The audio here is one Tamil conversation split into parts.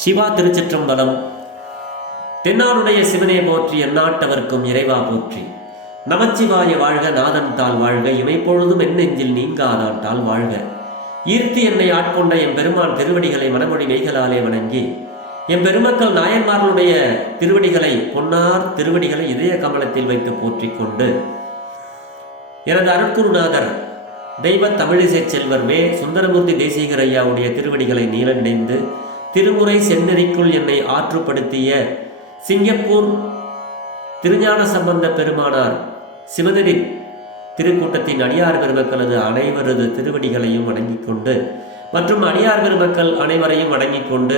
சிவா திருச்சிற்றம்பலம். தென்னாடுடைய சிவனே போற்றி, எந்நாட்டவர்க்கும் இறைவா போற்றி. நமச்சிவாய வாழ்க, நாதன் தாள் வாழ்க, இமைப்பொழுதும் என் நெஞ்சில் நீங்காதான் தாள் வாழ்க. ஈர்த்தி என்னை ஆட்கொண்ட எம் பெருமான் திருவடிகளை மனமொழி மெய்களாலே வணங்கி, எம் பெருமக்கள் நாயன்மார்களுடைய திருவடிகளை, பொன்னார் திருவடிகளை இதய கமலத்தில் வைத்து போற்றிக் கொண்டு, எனது அருட்குருநாதர் தெய்வ தமிழிசை செல்வர் வே சுந்தரமூர்த்தி தேசிகர் ஐயாவுடைய திருவடிகளை நீலநினைந்து, திருமுறை செந்நெறிக்குள் என்னை ஆற்றுப்படுத்திய சிங்கப்பூர் திருஞான சம்பந்த பெருமானார் சிவநெறி திருக்கூட்டத்தின் அடியார் பெருமக்களது அனைவரது திருவடிகளையும் வணங்கிக் கொண்டு, மற்றும் அடியார் பெருமக்கள் அனைவரையும் வணங்கிக் கொண்டு,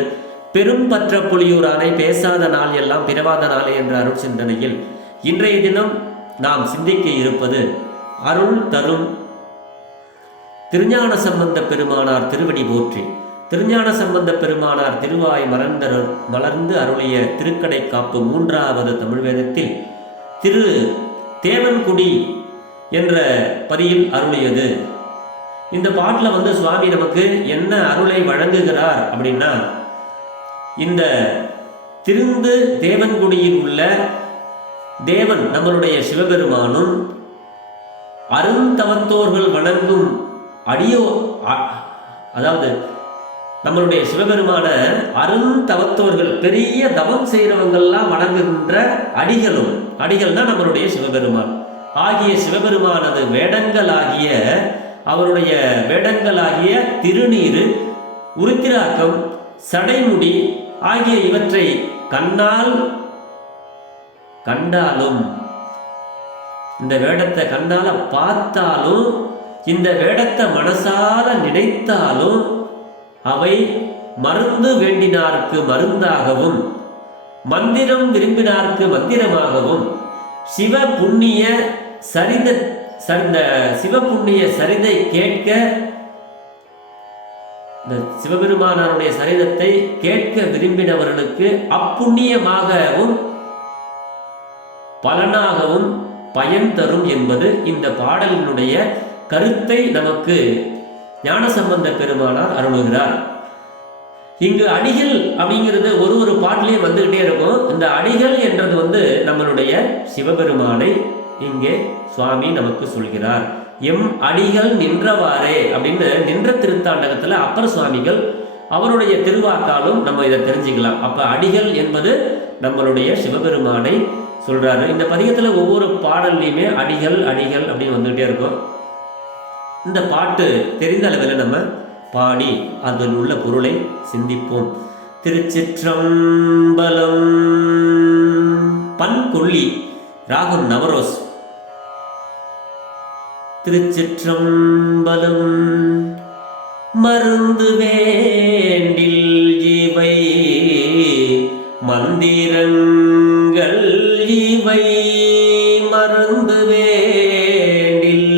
பெரும் பற்ற புலியூரானை பேசாத நாள் எல்லாம் பிறவாத நாளே என்ற அருள் சிந்தனையில் இன்றைய தினம் நாம் சிந்திக்க இருப்பது அருள் தரும் திருஞான சம்பந்த பெருமானார் திருவடி போற்றி. திருஞான சம்பந்த பெருமானார் திருவாய் மலர்ந்து அருளிய திருக்கடை காப்பு 3வது தமிழ் வேதத்தில் திரு தேவன்குடி என்ற பதியில் அருளியது. இந்த பாட்டில் சுவாமி நமக்கு என்ன அருளை வழங்குகிறார் அப்படின்னா, இந்த திருந்து தேவன்குடியில் உள்ள தேவன் நம்மளுடைய சிவபெருமானும் அருந்தவத்தோர்கள் வணங்கும் அதாவது நம்மளுடைய சிவபெருமான அருந்தவத்தோர்கள் பெரிய தவம் செய்கிறவங்கள்லாம் வணங்குகின்ற அடிகள் தான் நம்மளுடைய சிவபெருமான் ஆகிய சிவபெருமானது வேடங்களாகிய அவருடைய வேடங்களாகிய திருநீரு, உருத்திராக்கம், சடைமுடி ஆகிய இவற்றை கண்டாலும், இந்த வேடத்தை கண்ணால பார்த்தாலும், இந்த வேடத்தை மனசால நினைத்தாலும் அவை மருந்து வேண்டினார்க்கு மருந்தாகவும், மந்திரம் விரும்பினார்க்கு மந்திரமாகவும், சிவ புண்ணிய சரிதை கேட்க, இந்த சிவபெருமானாருடைய சரிதத்தை கேட்க விரும்பினவர்களுக்கு அப்புண்ணியமாகவும் பலனாகவும் பயன் தரும் என்பது இந்த பாடலினுடைய கருத்தை நமக்கு ஞானசம்பந்த பெருமானார் அருளுகிறார். இங்கு அடிகள் அப்படிங்கிறது ஒரு பாட்டிலேயே வந்துகிட்டே இருக்கும். இந்த அடிகள் என்றது நம்மளுடைய சிவபெருமானை இங்கே சுவாமி நமக்கு சொல்கிறார். எம் அடிகள் நின்றவாறே அப்படின்னு நின்ற திருத்தாண்டகத்துல அப்பர் சுவாமிகள் அவருடைய திருவாக்காலும் நம்ம இதை தெரிஞ்சுக்கலாம். அப்ப அடிகள் என்பது நம்மளுடைய சிவபெருமானை சொல்றாரு. இந்த பதிகத்துல ஒவ்வொரு பாடல்லையுமே அடிகள் அப்படின்னு வந்துகிட்டே இருக்கும். இந்த பாட்டு தெரிந்த அளவில் நம்ம பாடி அதில் உள்ள பொருளை சிந்திப்போம். திருச்சிற்றம்பலம். பண் கொல்லி, ராகம் நவரோஸ். திருச்சிற்றம்பலம். மருந்து வேண்டில் இவை மந்திரங்கள் இவை, மருந்து வேண்டில்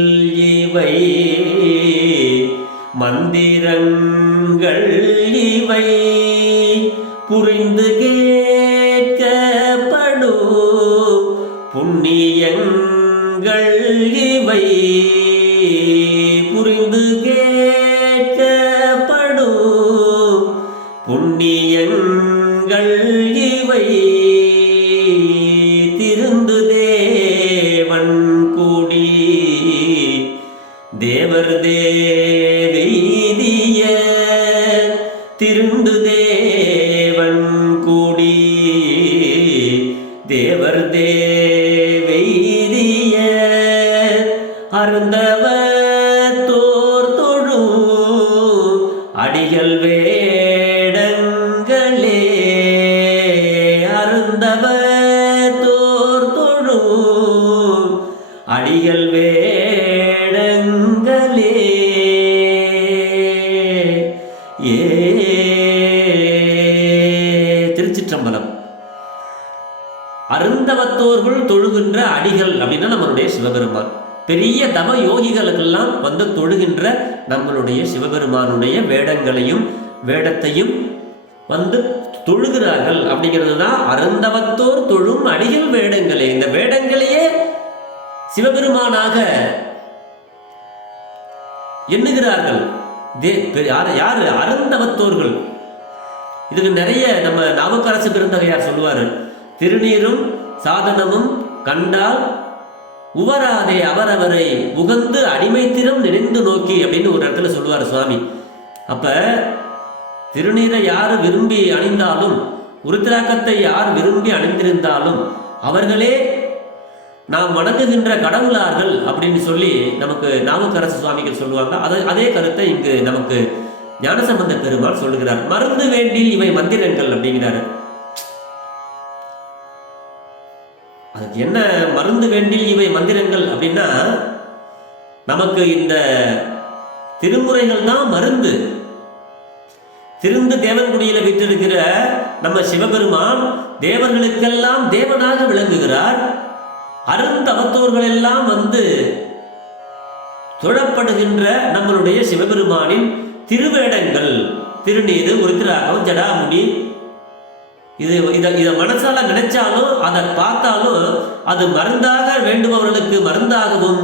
இவை மந்திரங்கள் இவை, புரிந்து கேட்கப்படும் புண்ணியங்கள் இவை, புரிந்து கேட்கப்படும் புண்ணியங்கள் இவை, திருந்து தேவன் கூடி தேவர் தேவீதிய, திருந்து தேவன் கூடி தேவர் தேவீதிய, அருந்தவத்தோர் தொழும் அடிகள் வேடங்களே, அருந்தவத்தோர் தொழும் அடிகள் வேடங்களே. திருச்சிற்றம்பலம். அருந்தவத்தோர்கள் தொழுகின்ற அடிகள் அப்படின்னா நம்மளுடைய சிவபெருமான். பெரிய தவ யோகிகளுக்கெல்லாம் தொழுகின்ற நம்மளுடைய சிவபெருமானுடைய வேடத்தையும் தொழுகிறார்கள் அப்படிங்கிறது தான் அருந்தவத்தோர் தொழும் அடிகள் வேடங்களே. இந்த வேடங்களையே சிவபெருமானாக எண்ணுகிறார்கள். யாரு? அருந்தவத்தோர்கள். இதுக்கு நிறைய நம்ம நாவுக்கரசு பெருந்தகையார் சொல்லுவார், திருநீரும் சாதனமும் கண்டால் உவராதே அவரவரை உகந்து அடிமைத்திறம் நினைந்து நோக்கி அப்படின்னு ஒரு இடத்துல சொல்லுவார் சுவாமி. அப்ப திருநீரை யார் விரும்பி அணிந்தாலும், உருத்திராக்கத்தை யார் விரும்பி அணிந்திருந்தாலும் அவர்களே நாம் வணங்குகின்ற கடவுளார்கள் அப்படின்னு சொல்லி நமக்கு நாவுக்கரசு சுவாமிகள் சொல்லுவாங்க. அதே கருத்தை இங்கு நமக்கு ஞானசம்பந்த பெருமாள் சொல்லுகிறார். மருந்து வேண்டி இவை மந்திரங்கள் அப்படிங்கிறாரு. அதுக்கு என்ன மருந்து வேண்டில் இவை மந்திரங்கள் அப்படின்னா, நமக்கு இந்த திருமுறைகள் தான் மருந்து. திருந்து தேவன்குடியில விட்டிருக்கிற நம்ம சிவபெருமான் தேவர்களுக்கெல்லாம் தேவனாக விளங்குகிறார். அருந்தவத்தோர்கள் எல்லாம் வந்து தொழப்படுகின்ற நம்மளுடைய சிவபெருமானின் திருவேடங்கள், திருநீரு, உருத்திராகம், ஜடாமுடி, இதை மனசால நினைச்சாலும் அதை பார்த்தாலும் அது மருந்தாக வேண்டுபவர்களுக்கு மருந்தாகவும்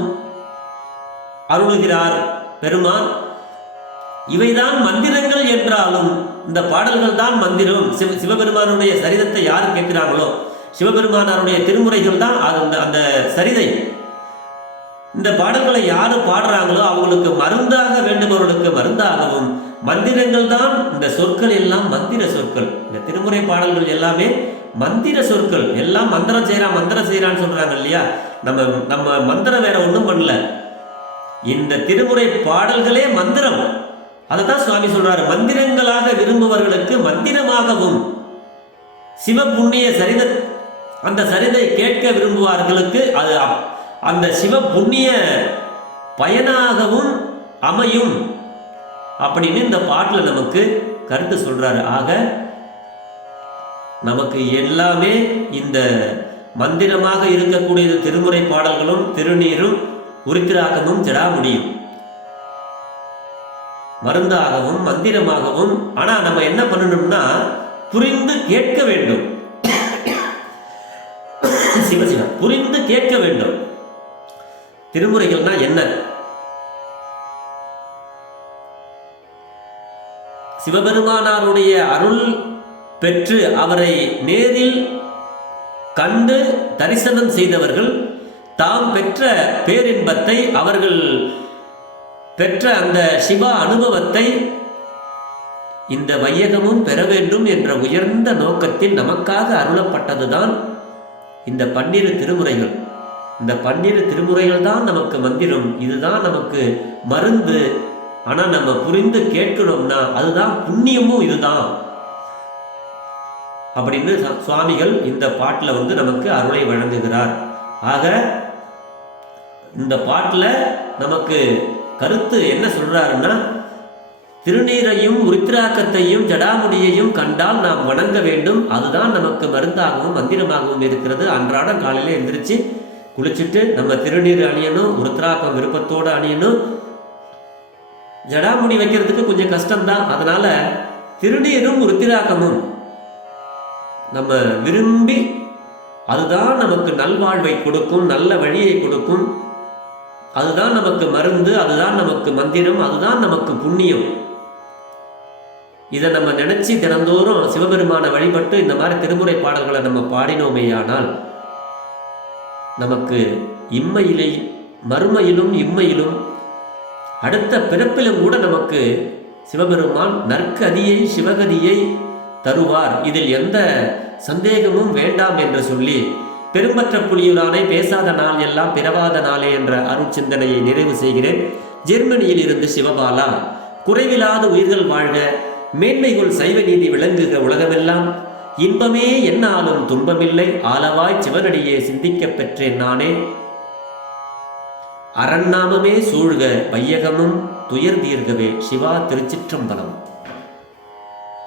அருளுகிறார் பெருமான். இவைதான் மந்திரங்கள் என்றாலும் இந்த பாடல்கள் தான் மந்திரம். சிவபெருமானுடைய சரிதத்தை யார் கேட்கிறாங்களோ, சிவபெருமானாருடைய திருமுறைகள் தான் அந்த சரிதை. இந்த பாடல்களை யாரு பாடுறாங்களோ அவங்களுக்கு மருந்தாக வேண்டுபவர்களுக்கு மருந்தாகவும், மந்திரங்கள் தான் இந்த சொற்கள் எல்லாம் மந்திர சொற்கள். இந்த திருமுறை பாடல்கள் எல்லாமே மந்திர சொற்கள். எல்லாம் மந்திரம் செய்யறான்னு சொல்றாங்க இல்லையா? நம்ம மந்திரம் வேற ஒன்றும் பண்ணல. இந்த திருமுறை பாடல்களே மந்திரம். அதைத்தான் சுவாமி சொல்றாரு, மந்திரங்களாக விரும்புபவர்களுக்கு மந்திரமாகவும், சிவ புண்ணிய சரித அந்த சரிதை கேட்க விரும்புவார்களுக்கு அது அந்த சிவ புண்ணிய பயனாகவும் அமையும் அப்படின்னு இந்த பாட்டில் நமக்கு கருத்து சொல்றாரு. ஆக நமக்கு எல்லாமே இந்த மந்திரமாக இருக்கக்கூடியது திருமுறை பாடல்களும், திருநீரும், உருத்திராக்கமும், ஜடாமுடியும் மருந்தாகவும் மந்திரமாகவும். ஆனா நம்ம என்ன பண்ணணும்னா புரிந்து கேட்க வேண்டும். சிவசிவா புரிந்து கேட்க வேண்டும். திருமுறைகள்னா என்ன? சிவபெருமானாருடைய அருள் பெற்று அவரை நேரில் கண்டு தரிசனம் செய்தவர்கள் தாம் பெற்ற பேரின்பத்தை, அவர்கள் பெற்ற அந்த சிவ அனுபவத்தை இந்த வையகமும் பெற வேண்டும் என்ற உயர்ந்த நோக்கத்தில் நமக்காக அருளப்பட்டதுதான் இந்த 12 திருமுறைகள். இந்த 12 திருமுறைகள் தான் நமக்கு மந்திரம், இதுதான் நமக்கு மருந்து. ஆனா நம்ம புரிந்து கேட்கணும்னா அதுதான் புண்ணியமும் இதுதான் அப்படின்னு சுவாமிகள் இந்த பாட்டில் வந்து நமக்கு அருளை வழங்குகிறார். ஆக இந்த பாட்டில் நமக்கு கருத்து என்ன சொல்றாருன்னா, திருநீரையும் உருத்திராக்கத்தையும் ஜடாமுடியையும் கண்டால் நாம் வணங்க வேண்டும். அதுதான் நமக்கு மருந்தாகவும் மந்திரமாகவும் இருக்கிறது. அன்றாடம் காலையில் எந்திரிச்சு குளிச்சுட்டு நம்ம திருநீர் அணியணும், உருத்திராக்கம் விருப்பத்தோடு அணியணும். ஜடாமுடி வைக்கிறதுக்கு கொஞ்சம் கஷ்டம்தான். அதனால திருநீரும் உருத்திராக்கமும் நம்ம விரும்பி, அதுதான் நமக்கு நல்வாழ்வை கொடுக்கும், நல்ல வழியை கொடுக்கும். அதுதான் நமக்கு மருந்து, அதுதான் நமக்கு மந்திரம், அதுதான் நமக்கு புண்ணியம். இதை நம்ம நினைச்சு தினந்தோறும் சிவபெருமான வழிபட்டு இந்த மாதிரி திருமுறை பாடல்களை நம்ம பாடினோமேயானால் நமக்கு இம்மையிலே மறுமையிலும் இம்மையிலும் அடுத்த பிறப்பிலும் கூட நமக்கு சிவபெருமான் நற்கதியை சிவகதியை தருவார். இதில் எந்த சந்தேகமும் வேண்டாம் என்று சொல்லி பெரும்பற்ற புலியுளானை பேசாத நாள் எல்லாம் பிறவாத நாளே என்ற அருட்சிந்தனையை நிறைவு செய்கிறேன். ஜெர்மனியில் இருந்து சிவபாலா. குறைவில்லாத உயிர்கள் வாழ்க, மேன்மைகள் சைவ நீதி விளங்குக உலகமெல்லாம், இன்பமே என்னாலும் துன்பமில்லை, ஆலவாய் சிவனடியே சிந்திக்க பெற்றேன் நானே. அரண்நாமமே சூழ்க வையகமும் துயர் தீர்கவே. சிவா. திருச்சிற்றம்பலம்.